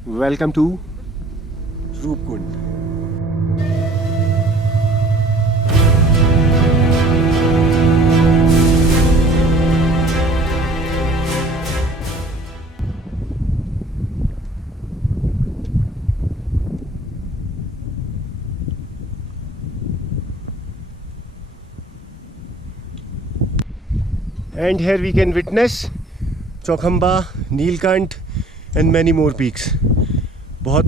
Welcome to Roopkund. And here we can witness Chaukhamba, Neelkanth and many more peaks। बहुत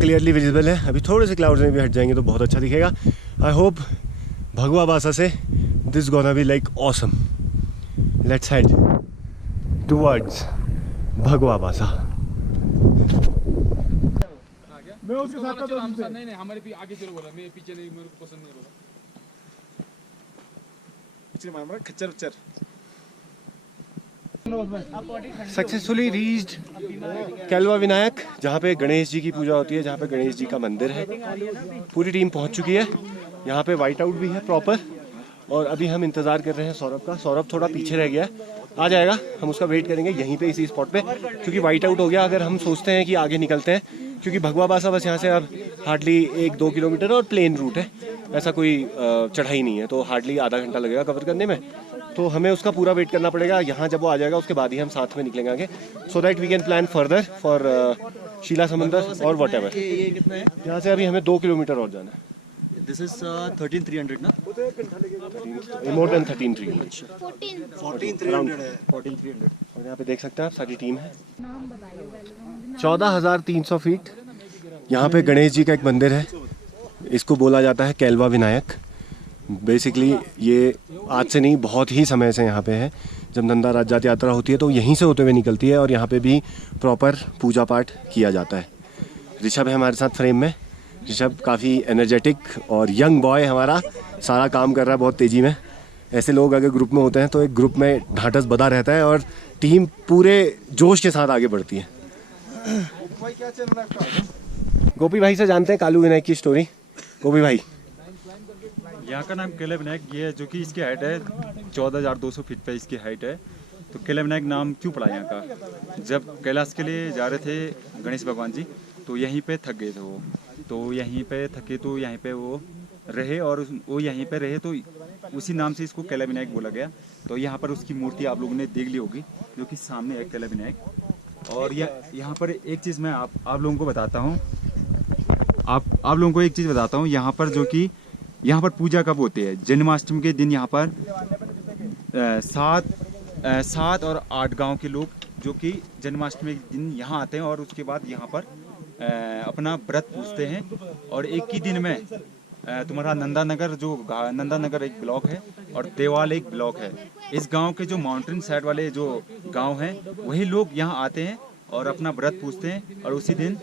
clearly visible है। अभी थोड़े से क्लाउड्स में भी हट जाएंगे तो बहुत अच्छा दिखेगा। आई होप भगवा बासा से this gonna be like awesome. Let's head towards भगवा बासा। मैं उसके साथ था तो नहीं हमारे भी आगे चलो बोला, मैं पीछे नहीं, मेरे को पसंद नहीं बोला। पीछे मार खच्चर उच्चर। सक्सेसफुली रीच्ड कैलवा विनायक, जहाँ पे गणेश जी की पूजा होती है, जहाँ पे गणेश जी का मंदिर है। पूरी टीम पहुँच चुकी है। यहाँ पे वाइट आउट भी है प्रॉपर। और अभी हम इंतज़ार कर रहे हैं सौरभ का। सौरभ थोड़ा पीछे रह गया, आ जाएगा। हम उसका वेट करेंगे यहीं पे इसी स्पॉट पे, क्योंकि वाइट आउट हो गया। अगर हम सोचते हैं कि आगे निकलते हैं, क्योंकि भगवा बासा बस यहाँ से अब हार्डली 1-2 किलोमीटर और प्लेन रूट है, ऐसा कोई चढ़ाई नहीं है, तो हार्डली आधा घंटा लगेगा कवर करने में। तो हमें उसका पूरा वेट करना पड़ेगा। यहाँ जब वो आ जाएगा उसके बाद ही हम साथ में निकलेंगे आगे, so that we can plan further for Shila Samundar और वट एवर। ये कितना है? यहाँ से अभी हमें 2 किलोमीटर और जाना है। दिस इज 13,300 ना? मोर देन 13,300, 14,300 है। 14,300। और यहाँ पे देख सकते हैं आप सारी टीम है। 14,300 फीट। यहाँ पे गणेश जी का एक मंदिर है, इसको बोला जाता है कैलवा विनायक। बेसिकली ये आज से नहीं, बहुत ही समय से यहाँ पे है। जब नंदा राज यात्रा होती है तो यहीं से होते हुए निकलती है, और यहाँ पे भी प्रॉपर पूजा पाठ किया जाता है। ऋषभ है हमारे साथ फ्रेम में। ऋषभ काफ़ी एनर्जेटिक और यंग बॉय हमारा, सारा काम कर रहा है बहुत तेज़ी में। ऐसे लोग अगर ग्रुप में होते हैं तो एक ग्रुप में ढांढस बंधा रहता है और टीम पूरे जोश के साथ आगे बढ़ती है। गोपी भाई से जानते हैं कालू विनायक की स्टोरी। गोपी भाई, यहाँ का नाम कैला विनायक ये है, जो कि इसकी हाइट है 14,200 फीट पे इसकी हाइट है। तो कैला विनायक नाम क्यों पड़ा यहाँ का? जब कैलाश के लिए जा रहे थे गणेश भगवान जी, तो यहीं पे थक गए थे वो। तो यहीं पे थके तो यहीं पे वो रहे, और वो यहीं पे रहे, तो उसी नाम से इसको कैला विनायक बोला गया। तो यहाँ पर उसकी मूर्ति आप लोगों ने देख ली होगी, जो कि सामने है कैला विनायक। और यहाँ पर एक चीज़ मैं आप लोगों को बताता हूँ। आप लोगों को एक चीज़ बताता हूँ। यहाँ पर जो कि यहाँ पर पूजा कब होती है? जन्माष्टमी के दिन यहाँ पर 7 और 8 गांव के लोग जो कि जन्माष्टमी के दिन यहाँ आते हैं, और उसके बाद यहाँ पर अपना व्रत पूजते हैं। और एक ही दिन में तुम्हारा नंदा नगर एक ब्लॉक है और देवाल एक ब्लॉक है। इस गांव के जो माउंटेन साइड वाले जो गांव हैं, वही लोग यहाँ आते हैं और अपना व्रत पूजते हैं, और उसी दिन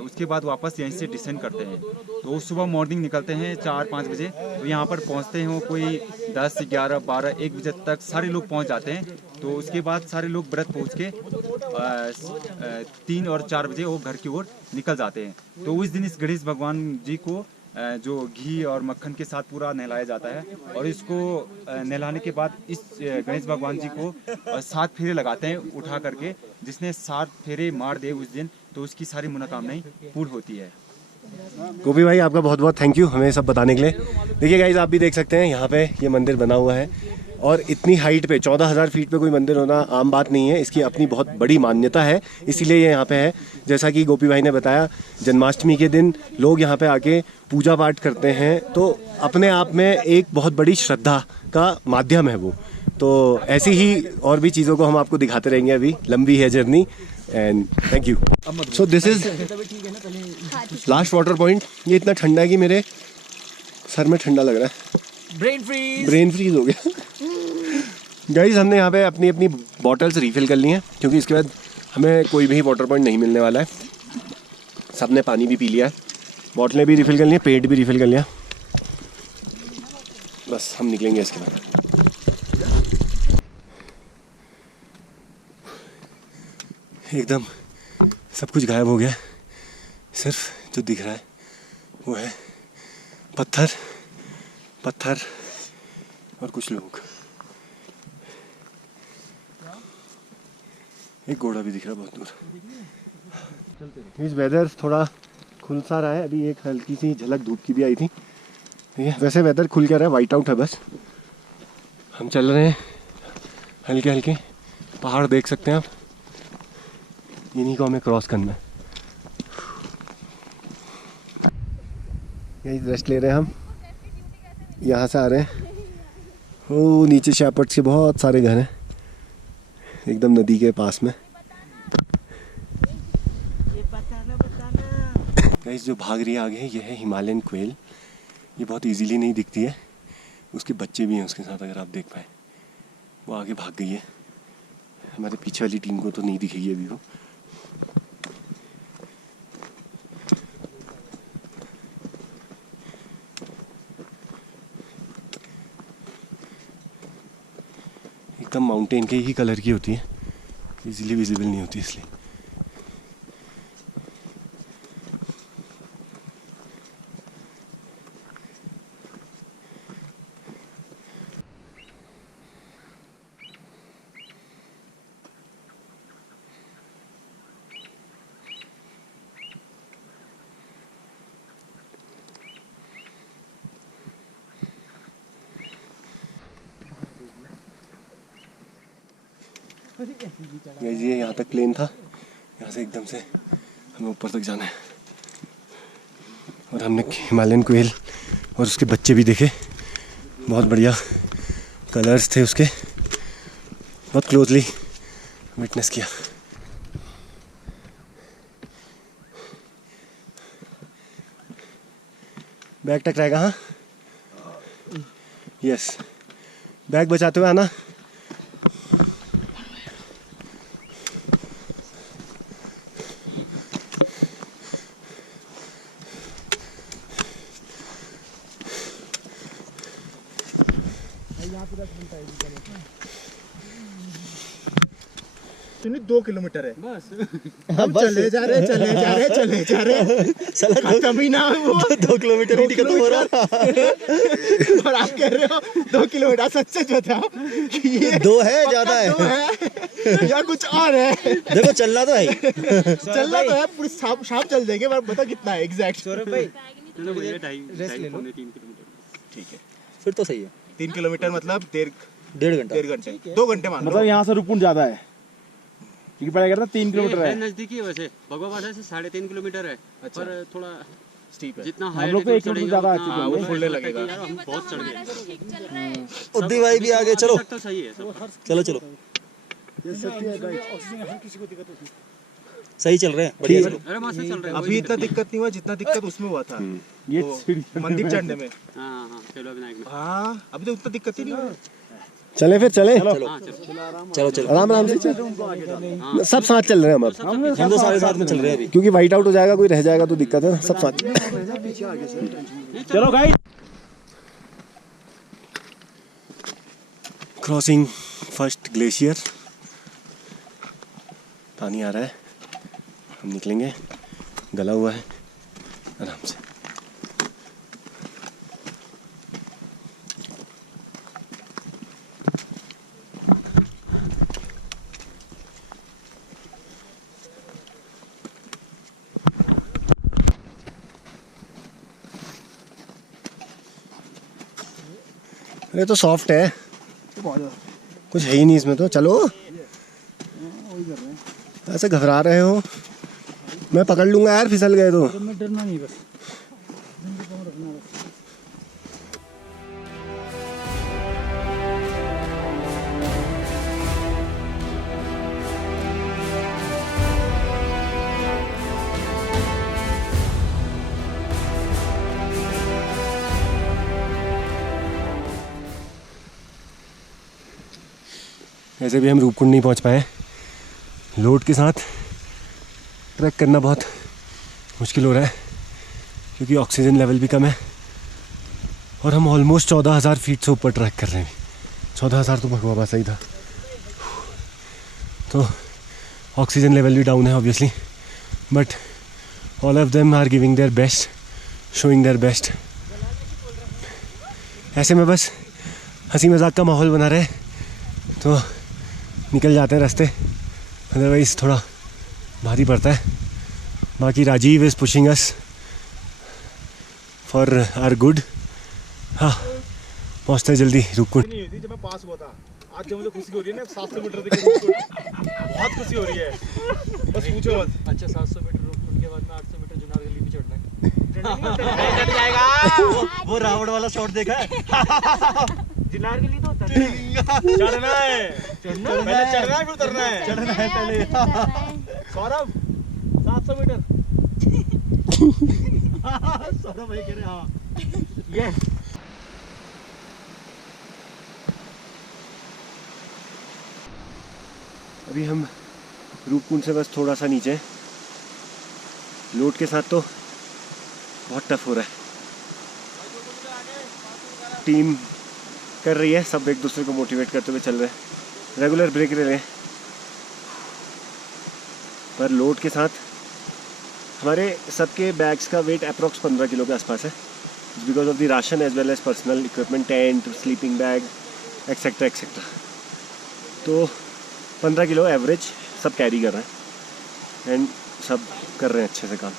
उसके बाद वापस यहीं से डिसेंड करते हैं। तो सुबह मॉर्निंग निकलते हैं 4-5 बजे, तो यहाँ पर पहुँचते हैं वो कोई 10, 11, 12, 1 बजे तक सारे लोग पहुँच जाते हैं। तो उसके बाद सारे लोग व्रत पहुँच के 3 और 4 बजे वो घर की ओर निकल जाते हैं। तो उस दिन इस गणेश भगवान जी को जो घी और मक्खन के साथ पूरा नहलाया जाता है, और इसको नहलाने के बाद इस गणेश भगवान जी को 7 फेरे लगाते हैं उठा करके। जिसने 7 फेरे मार दे उस दिन, तो उसकी सारी मनोकामनाएं पूर्ण होती है। गोपी भाई आपका बहुत बहुत थैंक यू हमें सब बताने के लिए। देखिए गाइज, आप भी देख सकते हैं यहाँ पे ये मंदिर बना हुआ है, और इतनी हाइट पे 14,000 फीट पे कोई मंदिर होना आम बात नहीं है। इसकी अपनी बहुत बड़ी मान्यता है, इसीलिए ये यहाँ पे है। जैसा कि गोपी भाई ने बताया, जन्माष्टमी के दिन लोग यहाँ पे आके पूजा पाठ करते हैं, तो अपने आप में एक बहुत बड़ी श्रद्धा का माध्यम है वो। तो ऐसी ही और भी चीज़ों को हम आपको दिखाते रहेंगे। अभी लंबी है journey, and thank you. So this is last water point. ये इतना ठंडा है कि मेरे सर में ठंडा लग रहा है। ब्रेन फ्रीज हो गया। गाइज, हमने यहाँ पे अपनी अपनी बॉटल्स रिफ़िल कर ली हैं, क्योंकि इसके बाद हमें कोई भी वाटर पॉइंट नहीं मिलने वाला है। सबने पानी भी पी लिया है, बॉटलें भी रिफ़िल कर ली हैं, पेट भी रिफ़िल कर लिया। बस हम निकलेंगे इसके बाद। एकदम सब कुछ गायब हो गया, सिर्फ जो दिख रहा है वो है पत्थर पत्थर और कुछ लोग। एक घोड़ा भी दिख रहा है बहुत दूर। इस वेदर थोड़ा खुल सा रहा है, अभी एक हल्की सी झलक धूप की भी आई थी। ठीक है, वैसे वेदर खुल क्या रहा है, वाइट आउट है बस। हम चल रहे हैं हल्के हल्के, पहाड़ देख सकते हैं आप, इन्हीं को हमें क्रॉस करना है। यही रेस्ट ले रहे हैं हम, यहाँ से आ रहे हैं। ओ नीचे शेपर्ड्स के बहुत सारे घर हैं एकदम नदी के पास में। गाइस जो भाग रही है आगे, ये है हिमालयन क्वेल। ये बहुत इजीली नहीं दिखती है, उसके बच्चे भी हैं उसके साथ, अगर आप देख पाए। वो आगे भाग गई है, हमारे पीछे वाली टीम को तो नहीं दिखेगी अभी वो। एकदम माउंटेन के ही कलर की होती है, इजीली विजिबल नहीं होती इसलिए। ये यहाँ तक प्लेन था, यहाँ से एकदम से हमें ऊपर तक जाना है। और हमने हिमालयन क्वेल और उसके बच्चे भी देखे, बहुत बढ़िया कलर्स थे उसके, बहुत क्लोजली विटनेस किया। बैग टकराएगा, हाँ यस, बैग बचाते हुए आना। नहीं 2 किलोमीटर है बस। हम चले जा रहे खत्म ही ना वो 2 किलोमीटर ही खत्म हो रहा और आप कह रहे हो 2 किलोमीटर। सच बताओ कि ये 2 है ज्यादा है या कुछ और है? देखो चलना तो है पूरी शाम चल जाएंगे, पर बता कितना है एग्जैक्ट? सौरभ भाई रेस्ट ले लो। ठीक है फिर तो सही है। 3 किलोमीटर मतलब डेढ़ घंटे 2 घंटे मान लो। मतलब यहाँ से रुकपुर ज्यादा है क्योंकि पहले कहता 3 किलोमीटर है। नजदीकी है वैसे, भगवाबासा से 3.5 किलोमीटर है। अच्छा। पर थोड़ा स्टीप है। जितना हम लोग तो 1 किलोमीटर ज्यादा आ चुके हाँ, वो हैं। फुलने लगेगा। यार हम बहुत चढ़ गए। उद्दी भाई भी आगे, चलो तो सही है सब। चलो सही चल रहे हैं, बढ़िया चलो। अरे वहाँ से चल रहे हैं। अभी इतना दिक्कत नहीं हुआ जितना दिक्कत उसमें हुआ था ये वो मंदिर चढ़ने में। हाँ केलो विनायक में। हाँ अभी तो उतना दिक्कत ही नहीं हुआ। चले फिर चले, हाँ चलो। चलो आराम आराम से सब साथ चल रहे हैं हम अब, हम तो सारे साथ में चल रहे हैं अभी। क्योंकि वाइट आउट हो जाएगा, कोई रह जाएगा तो दिक्कत है ना, सब साथ। चलो गाइस, क्रॉसिंग फर्स्ट ग्लेशियर, पानी आ रहा है, हम निकलेंगे, गला हुआ है, आराम से। ये तो सॉफ्ट है, कुछ है ही नहीं इसमें तो। चलो ऐसे घबरा रहे हो, मैं पकड़ लूंगा यार, फिसल गए तो। डरना नहीं बस। ऐसे भी हम रूपकुंड नहीं पहुंच पाए, लोड के साथ ट्रैक करना बहुत मुश्किल हो रहा है क्योंकि ऑक्सीजन लेवल भी कम है और हम ऑलमोस्ट 14,000 फीट से ऊपर ट्रैक कर रहे हैं। 14,000 तो भगवाबासा ही था, तो ऑक्सीजन लेवल भी डाउन है obviously, but all of them are giving their best, showing their best. ऐसे में बस हंसी मजाक का माहौल बना रहे तो निकल जाते हैं रास्ते, अदरवाइज़ थोड़ा भारी पड़ता है। बाकी Rajiv is pushing us for our good. हाँ पहुँचते हैं जल्दी रूपकुंड। नहीं हुई थी जब मैं पास हुआ था। आज जब मुझे खुशी हो रही है ना 700 मीटर तक बहुत खुशी हो रही है, बस पूछो मत। अच्छा 700 मीटर रूपकुंड के बाद में 800 मीटर जुनार गली पे चढ़ना है। चढ़ जाएगा। वो रावण वाला शॉट देखा है? जुनार गली तो उतरना है। चढ़ना है, पहले चढ़ना है फिर उतरना है। चढ़ना है पहले। सौरभ 700 मीटर। सौरभ भाई कह रहे हाँ। यस। अभी हम रूपकुंड से बस थोड़ा सा नीचे हैं। लोड के साथ तो बहुत टफ हो रहा है। टीम कर रही है, सब एक दूसरे को मोटिवेट करते हुए चल रहे हैं। रेगुलर ब्रेक ले रहे हैं, पर लोड के साथ हमारे सबके बैग्स का वेट अप्रॉक्स 15 किलो के आसपास है, because of the ration as well as personal equipment, tent, sleeping bag etcetera etcetera. तो 15 किलो एवरेज सब कैरी कर रहे हैं एंड सब कर रहे हैं अच्छे से काम।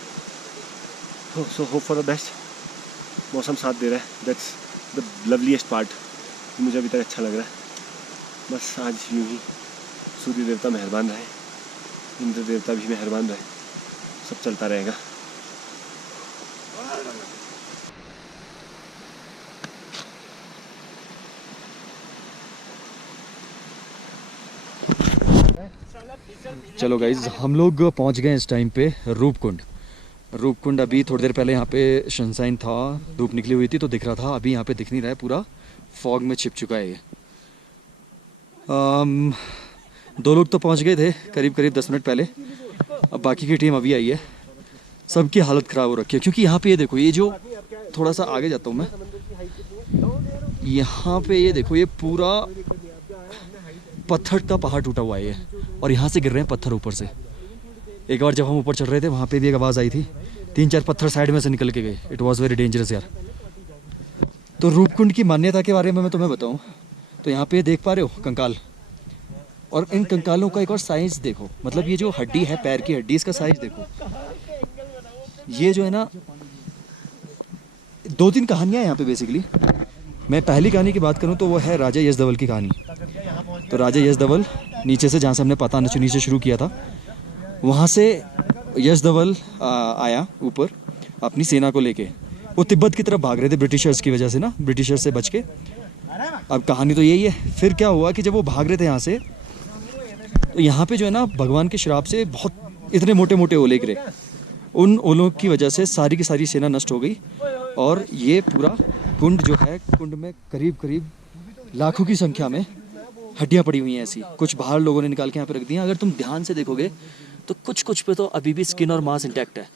So hope for the best. मौसम साथ दे रहा है, दैट्स द लवलीएस्ट पार्ट। मुझे अभी तक अच्छा लग रहा है। बस आज यूँ ही सूर्य देवता मेहरबान रहे, इंद्र देवता भी मेहरबान रहे, सब चलता रहेगा। चलो गाइज, हम लोग पहुंच गए इस टाइम पे रूपकुंड। रूपकुंड अभी थोड़ी देर पहले यहाँ पे सनशाइन था, धूप निकली हुई थी तो दिख रहा था। अभी यहाँ पे दिख नहीं रहा है, पूरा फॉग में छिप चुका है ये। 2 लोग तो पहुँच गए थे करीब 10 मिनट पहले। अब बाकी की टीम अभी आई है। सबकी हालत ख़राब हो रखी है क्योंकि यहाँ पे ये देखो, ये जो थोड़ा सा आगे जाता हूँ मैं, यहाँ पे ये देखो, ये पूरा पत्थर का पहाड़ टूटा हुआ है ये, और यहाँ से गिर रहे हैं पत्थर ऊपर से। एक बार जब हम ऊपर चढ़ रहे थे वहाँ पे भी एक आवाज़ आई थी, 3-4 पत्थर साइड में से निकल के गए। इट वाज वेरी डेंजरस यार। तो रूपकुंड की मान्यता के बारे में मैं तुम्हें बताऊँ तो यहाँ पे देख पा रहे हो कंकाल, और इन कंकालों का एक और साइज़ देखो, मतलब ये जो हड्डी है, पैर की हड्डी, इसका साइज़ देखो। ये जो है ना, 2-3 कहानियाँ हैं यहाँ पे बेसिकली। मैं पहली कहानी की बात करूँ तो वो है राजा यशधवल की कहानी। तो राजा यशधवल नीचे से, जहाँ से हमने पता नीचे शुरू किया था, वहाँ से यशधवल आया ऊपर अपनी सेना को लेके। वो तिब्बत की तरफ भाग रहे थे ब्रिटिशर्स की वजह से ना, ब्रिटिशर्स से बच के। अब कहानी तो यही है। फिर क्या हुआ कि जब वो भाग रहे थे यहाँ से, तो यहाँ पे जो है ना, भगवान के श्राप से बहुत इतने मोटे मोटे ओले गिरे। उन ओलों की वजह से सारी की सारी सेना नष्ट हो गई, और ये पूरा कुंड जो है, कुंड में करीब लाखों की संख्या में हड्डियाँ पड़ी हुई हैं ऐसी। कुछ बाहर लोगों ने निकाल के यहाँ पे रख दी हैं। अगर तुम ध्यान से देखोगे तो कुछ पे तो अभी भी स्किन और मांस इंटैक्ट है।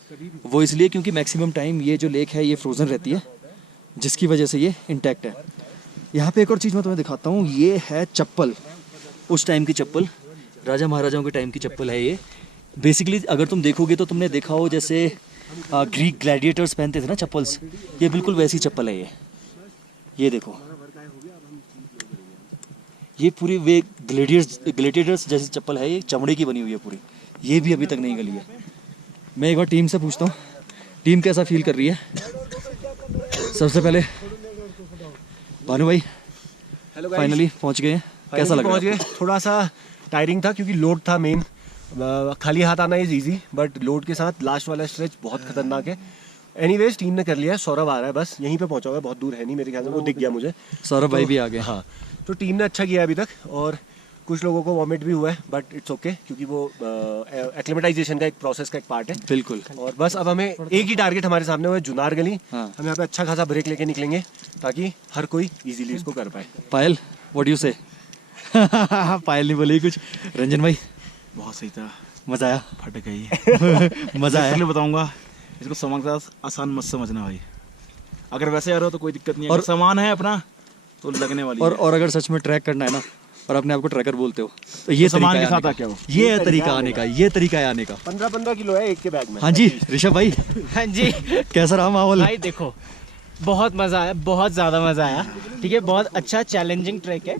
वो इसलिए क्योंकि मैक्सिमम टाइम ये जो लेक है ये फ्रोज़न रहती है, जिसकी वजह से ये इंटैक्ट है। यहाँ पे एक और चीज़ मैं तुम्हें दिखाता हूँ। ये है चप्पल, उस टाइम की चप्पल, राजा महाराजाओं के टाइम की चप्पल है ये। बेसिकली अगर तुम देखोगे तो तुमने देखा हो जैसे ग्रीक ग्लैडिएटर्स पहनते थे ना चप्पल्स, ये बिल्कुल वैसी चप्पल है ये देखो, ये पूरी वे ग्लैडिएटर्स जैसी चप्पल है, ये चमड़े की बनी हुई है पूरी। ये भी अभी तक नहीं गली है। मैं एक बार टीम से पूछता हूँ, टीम कैसा फील कर रही है। सबसे पहले भानु भाई, फाइनली पहुँच गए, कैसा लग रहा है? थोड़ा सा टायरिंग था क्योंकि लोड था मेन। खाली हाथ आना इज इजी, बट लोड के साथ लास्ट वाला स्ट्रेच बहुत खतरनाक है। एनीवेज टीम ने कर लिया है। सौरभ आ रहा है, बस यहीं पे पहुंचा हुआ है, बहुत दूर है नहीं मेरे ख्याल से, वो दिख गया मुझे। सौरभ भाई भी आ गए। हाँ, तो टीम ने अच्छा किया अभी तक, और कुछ लोगों को वॉमिट भी हुआ है, बट इट्स ओके क्योंकि वो एक्लिमेटाइजेशन का एक प्रोसेस का एक पार्ट है। बिल्कुल। और बस अब हमें एक ही टारगेट हमारे सामने, वो है जुनार गली। हाँ। हम यहाँ पे अच्छा खासा ब्रेक लेके निकलेंगे ताकि हर कोई इजीली इसको कर पाए। पायल, व्हाट डू यू से? पायल नहीं बोली कुछ। रंजन भाई, बहुत सही था, मजा आया? फट गई। मजा आया? बताऊंगा, इसको समझना आसान मत समझना भाई। अगर वैसे आ रहे हो तो कोई दिक्कत नहीं है, और सामान है अपना तो लगने वाली और अगर सच में ट्रैक करना है ना, और अपने आप को ट्रैकर बोलते हो, तो ये सामान तरीका के है साथ आने क्या का। हो? ये है तरीका आने का, ये तरीका है आने का। 15 किलो है एक के बैग में। हाँ जी ऋषभ भाई, हाँ जी कैसा रहा माहौल? भाई देखो, बहुत मज़ा आया, बहुत ज़्यादा मज़ा आया। ठीक है, बहुत अच्छा चैलेंजिंग ट्रैक है।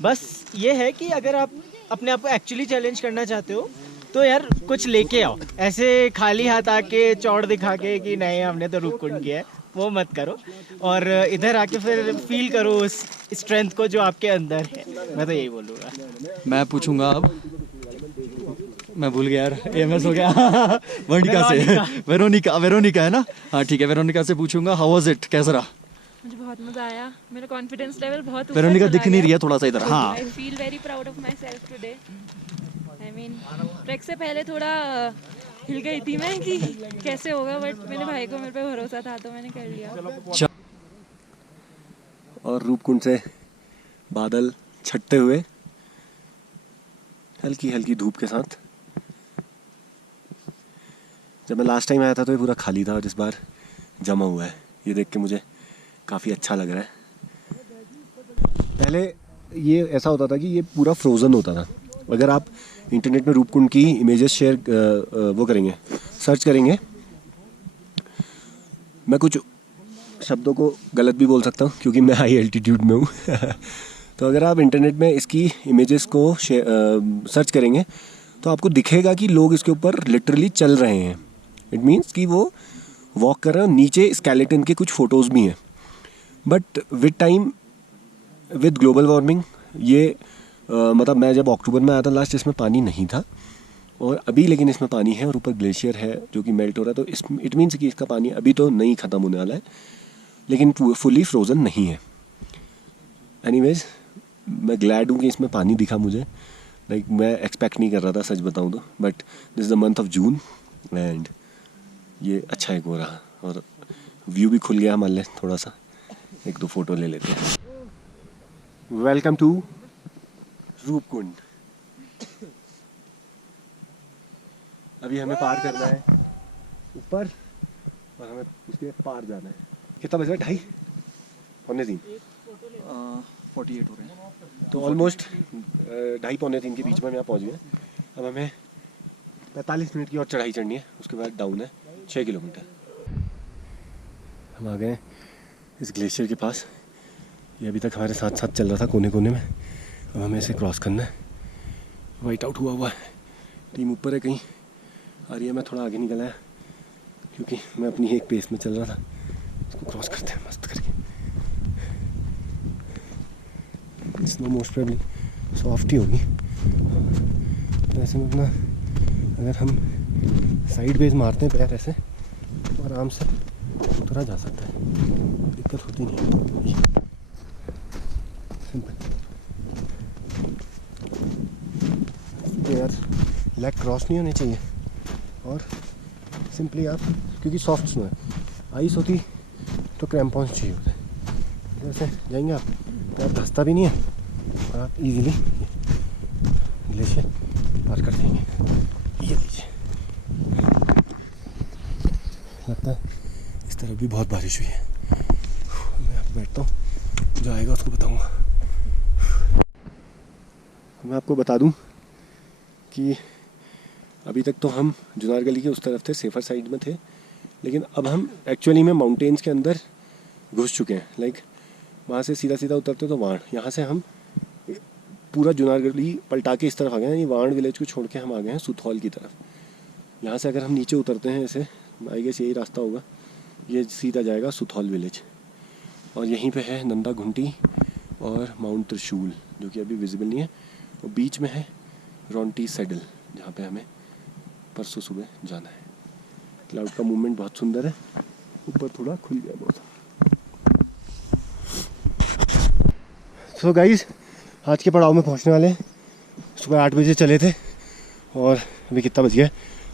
बस ये है कि अगर आप अपने आप को एक्चुअली चैलेंज करना चाहते हो तो यार कुछ लेके आओ, ऐसे खाली हाथ आके चौड़ दिखा के कि नहीं हमने तो रूपकुंड किया है, वो मत करो। और इधर आके फिर फील करो उस स्ट्रेंथ को जो आपके अंदर है। मैं तो यही बोलूँगा। मैं पूछूंगा अब, मैं भूल गया यार, एमएस हो गया वेरोनिका से, वेरोनिका है ना? हाँ ठीक है, वेरोनिका से पूछूंगा हाउ वाज इट, कैसा रहा? मुझे बहुत मजा आया, मेरा कॉन्फिडेंस लेवल बहुत ऊपर वेरोनिका चला दिख नहीं गया। रही है थोड़ा सा इधर। हाँ I feel very proud of my self today. I mean track से पहले थोड़ा हिल गई थी मैं कि कैसे होगा, बट मेरे भाई को मेरे पे भरोसा था तो मैंने कर लिया। और रूपकुंड से बादल छटते हुए हल्की हल्की धूप के साथ। जब मैं लास्ट टाइम आया था तो ये पूरा खाली था और इस बार जमा हुआ है। ये देख के मुझे काफ़ी अच्छा लग रहा है। पहले ये ऐसा होता था कि ये पूरा फ्रोज़न होता था। अगर आप इंटरनेट में रूपकुंड की इमेजेस शेयर वो करेंगे, सर्च करेंगे, मैं कुछ शब्दों को गलत भी बोल सकता हूँ क्योंकि मैं हाई एल्टीट्यूड में हूँ तो अगर आप इंटरनेट में इसकी इमेजेस को सर्च करेंगे तो आपको दिखेगा कि लोग इसके ऊपर लिटरली चल रहे हैं। इट मीन्स कि वो वॉक कर रहे हैं। नीचे स्केलेटन के कुछ फ़ोटोज़ भी हैं। But with time, with global warming, ये मतलब मैं जब अक्टूबर में आया था लास्ट, इसमें पानी नहीं था और अभी लेकिन इसमें पानी है और ऊपर ग्लेशियर है जो कि मेल्ट हो रहा है। तो इस इट मीन्स कि इसका पानी अभी तो नहीं ख़त्म होने वाला है लेकिन फुली फ्रोज़न नहीं है। एनीवेज, मैं ग्लैड हूँ कि इसमें पानी दिखा मुझे। लाइक मैं एक्सपेक्ट नहीं कर रहा था, सच बताऊँ तो। But this is the month of June and ये अच्छा एक हो रहा और व्यू भी खुल गया हमारे लिए थोड़ा सा। एक दो फ़ोटो ले लेते हैं। Welcome to Roopkund. अभी हमें पार करना है ऊपर और हमें उसके पार जाना है। कितना बज रहा है? 2:30 पौने 3 48 हो रहे हैं। तो ऑलमोस्ट 2:30 पौने 3 के बीच में हम यहाँ पहुँच गए। अब हमें 45 मिनट की और चढ़ाई चढ़नी है, उसके बाद डाउन है 6 किलोमीटर। हम आ गए इस ग्लेशियर के पास। ये अभी तक हमारे साथ साथ चल रहा था कोने कोने में। अब हमें इसे क्रॉस करना है। वाइट आउट हुआ है, टीम ऊपर है कहीं आ रही है। मैं थोड़ा आगे निकल आया क्योंकि मैं अपनी एक पेस में चल रहा था। इसको क्रॉस करते हैं मस्त करके। स्नो मोस्ट प्रोबेबली सॉफ्ट ही होगी। तो ऐसे में अपना अगर हम साइड वेज मारते हैं पैर ऐसे तो आराम से उतरा जा सकता है, दिक्कत होती नहीं है। सिंपल। तो यार लेग क्रॉस नहीं होने चाहिए और सिंपली आप, क्योंकि सॉफ्ट स्नो है, आइस होती तो क्रैम्पॉन्स चाहिए होते हैं। जैसे जाएंगे आप, पैर धंसता भी नहीं है और आप इजीली ग्लेशियर पार कर देंगे। ये लीजिए, लगता है इस तरफ भी बहुत बारिश हुई है। मैं यहाँ पे बैठता हूँ, जो आएगा उसको बताऊँगा। मैं आपको बता दूँ कि अभी तक तो हम जुनार गली के उस तरफ थे, सेफर साइड में थे, लेकिन अब हम एक्चुअली में माउंटेन्स के अंदर घुस चुके हैं। लाइक वहाँ से सीधा सीधा उतरते तो वाण, यहाँ से हम पूरा जुनार गली पलटा के इस तरफ आ गए हैं। यानी वाण विलेज को छोड़ के हम आ गए हैं सुथौल की तरफ। यहाँ से अगर हम नीचे उतरते हैं ऐसे, आई गेस यही रास्ता होगा, ये सीधा जाएगा सुथौल विलेज। और यहीं पे है नंदा घुंटी और माउंट त्रिशूल जो कि अभी विजिबल नहीं है। और बीच में है रोंटी सैडल जहाँ पे हमें परसों सुबह जाना है। क्लाउड का मूवमेंट बहुत सुंदर है, ऊपर थोड़ा खुल गया बहुत। सो गाइस, आज के पड़ाव में पहुँचने वाले हैं। सुबह 8 बजे चले थे और अभी कितना बज गया?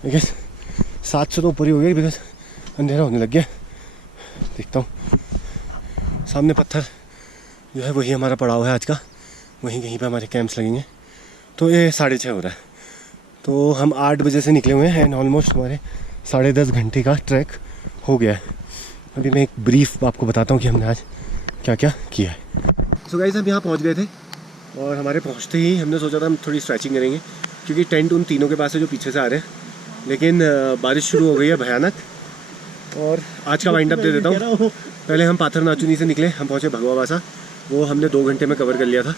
आई गेस 7 से तो ऊपर ही हो गया बिकॉज अंधेरा होने लग गया। देखता हूँ सामने पत्थर जो है वही हमारा पड़ाव है आज का, वहीं कहीं पे हमारे कैंप्स लगेंगे। तो ये 6:30 हो रहा है। तो हम 8 बजे से निकले हुए हैं एंड ऑलमोस्ट हमारे 10.5 घंटे का ट्रैक हो गया है। अभी मैं एक ब्रीफ आपको बताता हूँ कि हमने आज क्या क्या किया है। सो गाइस, हम यहाँ पहुँच गए थे और हमारे पहुँचते ही हमने सोचा था हम थोड़ी स्ट्रेचिंग करेंगे क्योंकि टेंट उन तीनों के पास है जो पीछे से आ रहे हैं। लेकिन बारिश शुरू हो गई है भयानक। और आज का वाइंड अप दे देता हूँ। पहले हम पाथर नाचुनी से निकले, हम पहुँचे भगवा बासा, वो हमने 2 घंटे में कवर कर लिया था।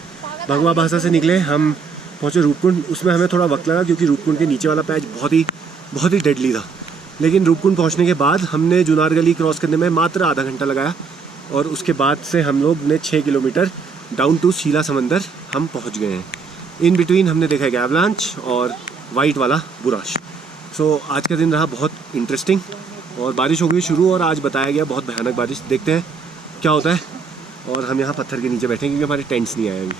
भगवा बासा से निकले हम पहुँचे रूपकुंड। उसमें हमें थोड़ा वक्त लगा क्योंकि रूपकुंड के नीचे वाला पैच बहुत ही डेडली था। लेकिन रूपकुंड पहुँचने के बाद हमने जुनार गली क्रॉस करने में मात्र आधा घंटा लगाया और उसके बाद से हम लोग ने 6 किलोमीटर डाउन टू शीला समंदर हम पहुँच गए हैं। इन बिटवीन हमने देखा एक एवलांच और वाइट वाला बुराश। सो आज का दिन रहा बहुत इंटरेस्टिंग और बारिश हो गई शुरू और आज बताया गया बहुत भयानक बारिश। देखते हैं क्या होता है। और हम यहाँ पत्थर के नीचे बैठे हैं क्योंकि हमारे टेंट्स नहीं आए अभी।